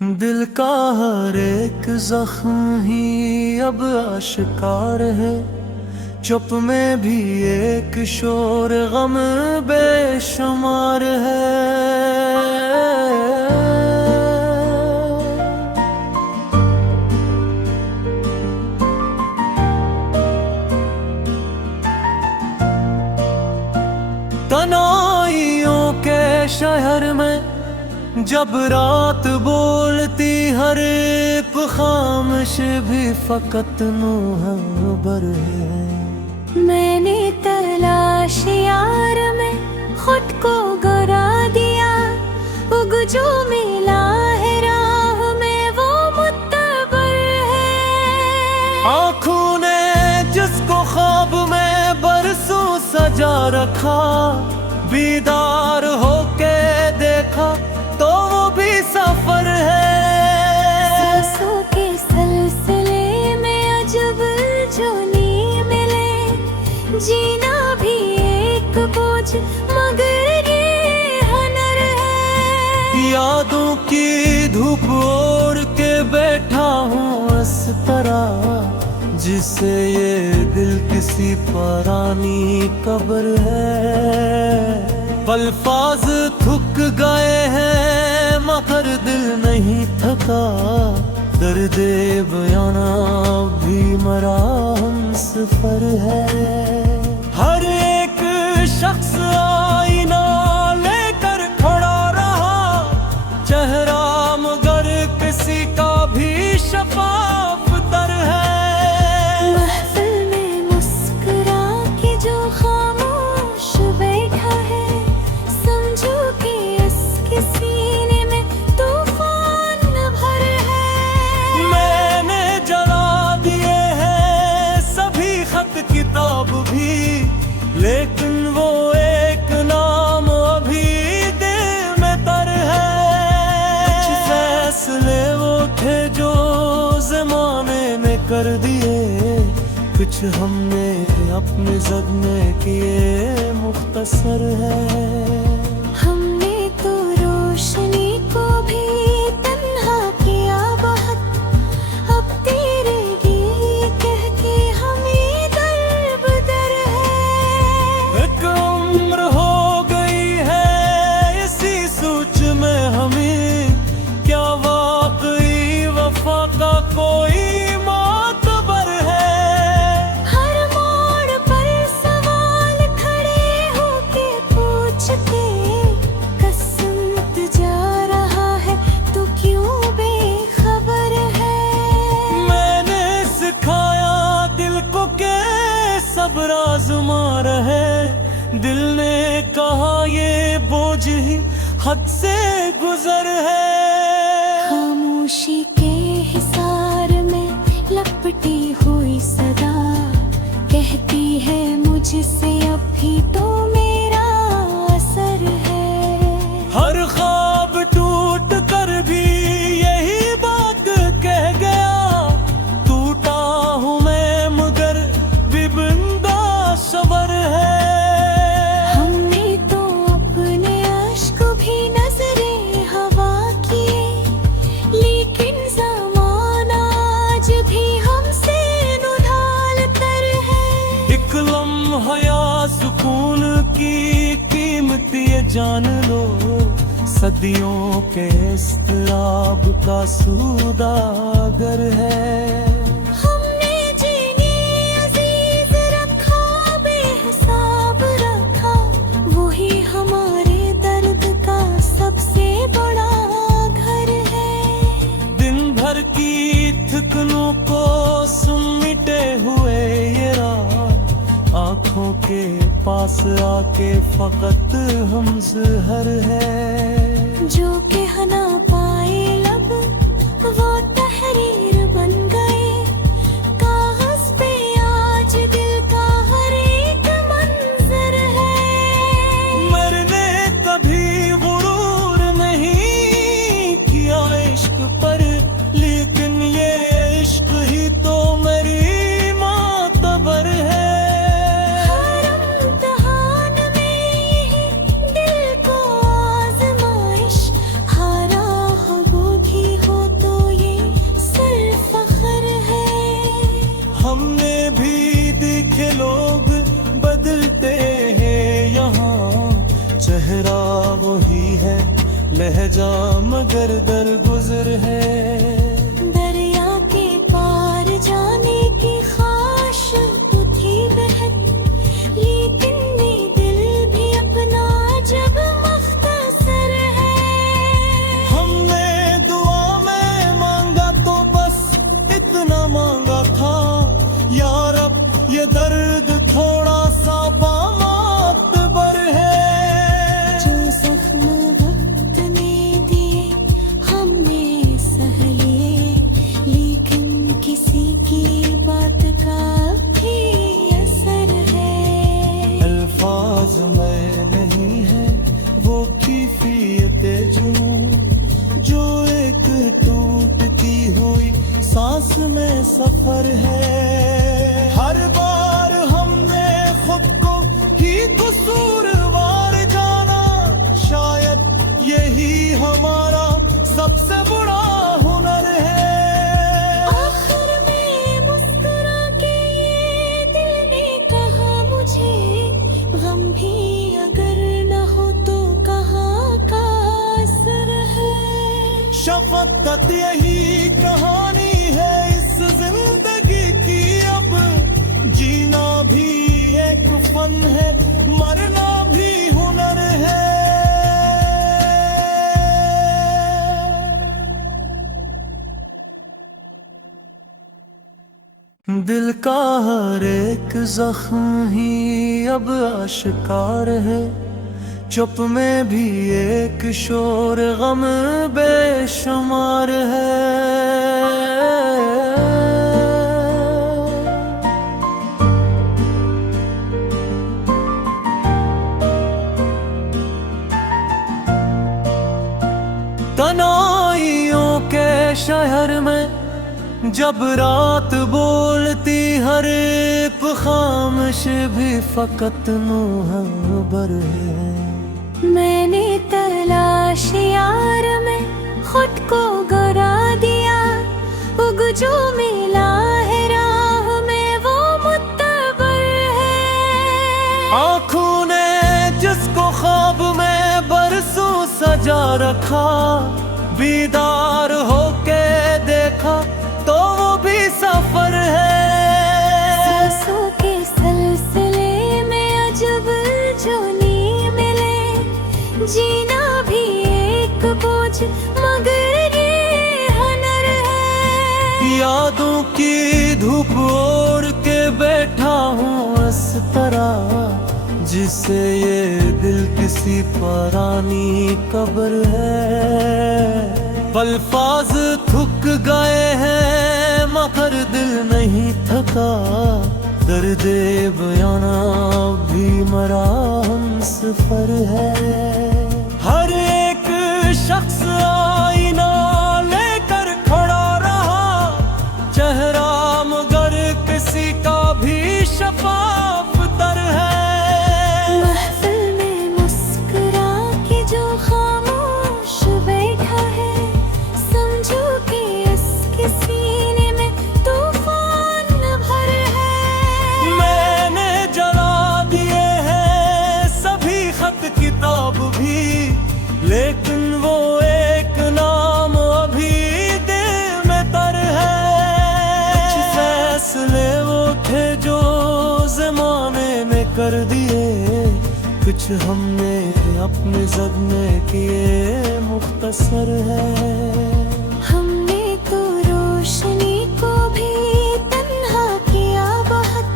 दिल का हर एक जख्म ही अब आशिकार है। चुप में भी एक शोर गम बेशुमार है। तन्हाइयों के शहर में जब रात बोलती हर एक खामोश भी फकत मुहब्बर है। मैंने तलाश यार में खुद को गरा दिया, उग जो मिला है राह में वो मुत्तबर है। आँखों ने जिसको ख्वाब में बरसों सजा रखा, बीदार होके देखा तो वो भी सफर है। सांसों के सिलसिले में अजब जो नी मिले, जीना भी एक बोझ मगर ये हुनर है। यादों की धूप ओढ़ के बैठा हूँ इस तरह, जिसे ये दिल किसी पुरानी कब्र है। अल्फाज थक गए हैं मगर दिल नहीं थका, दर्दे बयाना भी मरा हम सफर है। हर एक शख्स आईना लेकर खड़ा रहा, चेहरा मगर किसी का भी शफाफ तर है। महफिल में मुस्कुरा के जो खामोश बैठा है, समझो कि इसके सीने में तूफान भर है। मैंने जला दिए हैं सभी खत किताब भी, लेकिन वो एक नाम अभी दिल में तर है। कुछ फैसले वो थे जो ज़माने ने कर दिए, कुछ हमने अपने ज़द में किए मुख्तसर है। हमने तो रोशनी को भी तन्हा किया बहुत, अब तेरे दिल कह के हमें दर-बदर है। एक उम्र हो गई है इसी सोच में हमें, क्या वाकई वफा का कोई मातबर है। हर मोड़ पर सवाल खड़े होके पूछते, कसमत जा रहा है तो क्यों बेखबर है। मैंने सिखाया दिल को के सब्र आज़मा रहे, दिल ने कहा ये बोझ ही हद से गुजर है। खामोशी के हिसार में लपटी हुई सदा कहती है मुझसे अब भी तो मेरा असर है। हर ख्वाब टूट कर भी यही बात कह गया, टूटा हूँ मैं मगर बिंदा सबर है। हमने तो अपने अश्क भी नजरे हवा किए, लेकिन ज़माना आज भी हमसे नुढाल तर है। एक लम्हा या सुकून की कीमत ये जान लो, सदियों के इस्तिराब का सौदागर है। हमने जिन्हें अजीज रखा बेहिसाब रखा, वही हमारे दर्द का सबसे बड़ा घर है। दिन भर की थकनों को समेटे हुए ये राह, आँखों के पास आके फकत हम ज़हर है। जो कह ना पाए लब वो तहरीर बन गए, कागज पे आज दिल का हर एक मंजर है। मरने कभी गुरूर नहीं किया इश्क पर, लेकिन ये इश्क ही तो मेरी मातबर है। हर इम्तिहान में यही दिल को आज़माइश, हारा हो वो भी हो जा मगर दर गुजर है। दरिया के पार जाने की ख्वाहिश तो थी बेहद, लेकिन ये दिल भी अपना जब मुख्तसर है। हमने दुआ में मांगा तो बस इतना मांगा था, या रब ये दर्द थोड़ा सा बामातबर है। जो जख्म वक्त ने दिए हमने सह लिए, लेकिन किसी की बात का भी असर है। अल्फाज में नहीं है वो कैफियत जुनून, जो एक टूटती हुई सांस में सफर है। हर बार हमने खुद को ही कसूरवार जाना, शायद यही हमारा सबसे बड़ा हुनर है। आखिर में मुस्कुरा के ये दिल ने कहा मुझे, गम भी अगर न हो तो कहाँ का असर है। शफकत यही कहानी है इस जिंदगी की, अब जीना भी एक फन है, मरना भी हुनर है। दिल का हर एक जख्म ही अब आशिकार है, चुप में भी एक शोर गम बेशुमार है। तनाइयों के शहर में जब रात बोलती, हर एक खामोश भी फकत मुहब्बर है। मैंने तलाश यार में खुद को गिरा दिया, उग जो मिला है राह में वो मुत्तबर है। आँखों ने जिसको ख्वाब में बरसों सजा रखा, बीदार होके देखा तो वो भी सफर है। सांसों के सिलसिले में अजब जो नी मिले, जीना भी एक बोझ मगर ये हुनर है। यादों की धूप ओढ़ के बैठा हूँ इस तरह, जिससे ये दिल किसी पुरानी कब्र है। अल्फाज थक गए हैं मगर दिल नहीं थका, दर्दे बयाना भी मरा हम सफर है। हर एक शख्स आईना लेकर खड़ा रहा, चेहरा मगर किसी का भी शफाफ तर है। महफिल में मुस्कुरा के जो खामोश बैठा है, समझो कि इसके सीने में तूफान भर है। मैंने जला दिए हैं सभी खत किताब भी, लेकिन वो एक नाम अभी दिल में तर है। कुछ फैसले वो थे जो जमाने ने कर दिए, कुछ हमने अपने जद में किए मुख्तसर है। हमने तो रोशनी को भी तन्हा किया बहुत,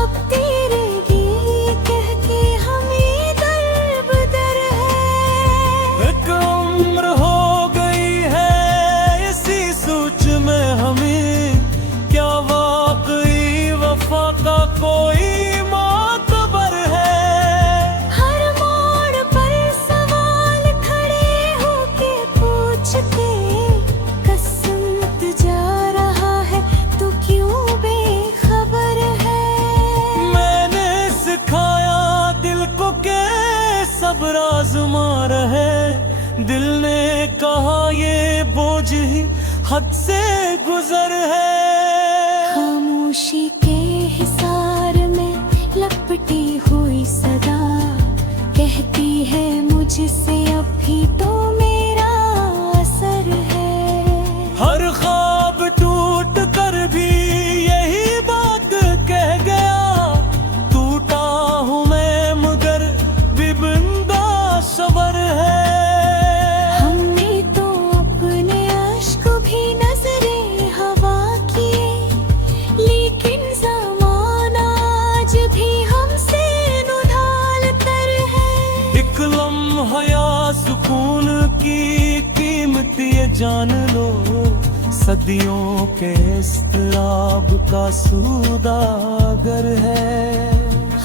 अब तेरे दिए कह के हमें दरबदर है। एक उम्र हो गई है इसी सोच में हमें, क्या वाकई वफा का कोई मातबर है। हर मोड़ पर सवाल खड़े होके पूछते, कसम जा रहा है तू क्यों बेखबर है। मैंने सिखाया दिल को के सब्र आज़मा रहे, दिल ने कहा ये बोझ ही हद से गुजर है। खामोशी के हिसार में लपटी हुई सदा कहती है मुझसे अब भी तो मेरा जान लो सदियों के इस्तराब का सूदागर है।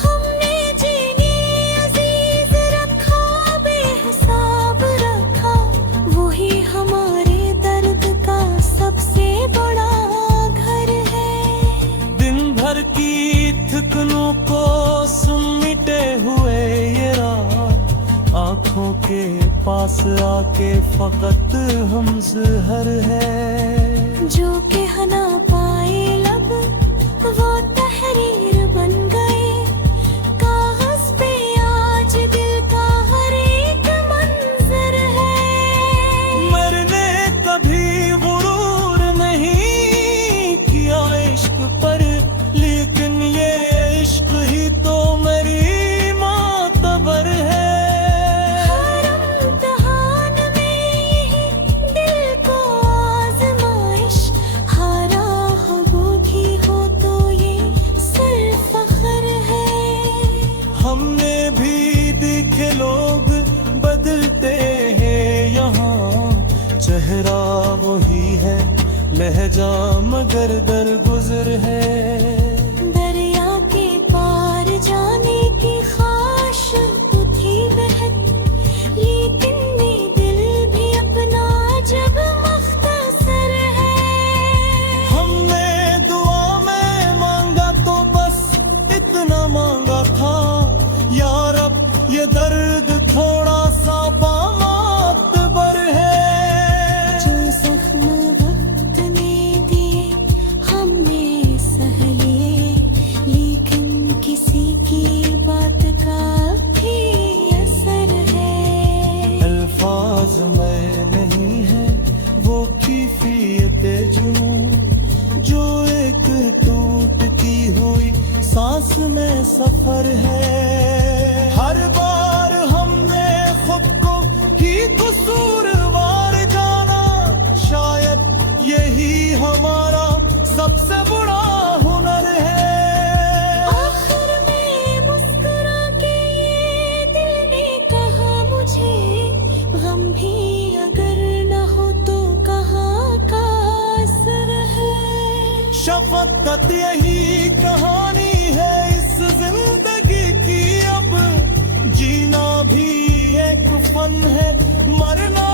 हमने जिन्हें अजीज रखा बेहिसाब रखा, वही हमारे दर्द का सबसे बड़ा घर है। दिन भर की थकनों को समेटे हुए ये रात, आँखों के पास आके फकत हम ज़हर है। जो कहना पाए लब वो तहरीर बन गए, कागज पे आज दिल का हर एक मंजर है। मरने कभी गुरूर नहीं किया इश्क पर, लेकिन ये इश्क ही तो मेरी मातबर है। हर इम्तिहान में यही दिल को आजमाइश, हारा हो वो भी हो तो ये सिर्फ फख्र है। हमने भी देखे लोग बदलते हैं यहाँ, चेहरा वही है लहजा मगर दरगुजर है। दरिया के पार जाने की ख्वाहिश तो थी बहुत, लेकिन ये दिल भी अपना जब मुख्तसर है। हमने दुआ में मांगा तो बस इतना मांगा था, या रब ये दर्द थोड़ा सा बामातबर है। जो जख्म वक्त ने दिए हमने सह लिए, लेकिन किसी की बात का भी असर है। अल्फाज में नहीं है वो कैफियत जुनून, जो एक टूटती हुई सांस में सफर है। हर बार हमने खुद को ही कसूरवार जाना, शायद यही हमारा सबसे बड़ा हुनर है। आखिर में मुस्कुरा के ये दिल ने कहा मुझे, गम भी अगर न हो तो कहाँ का असर है। शफकत यही कहानी है इस जिंदगी की, अब जीना भी एक फन है, मरना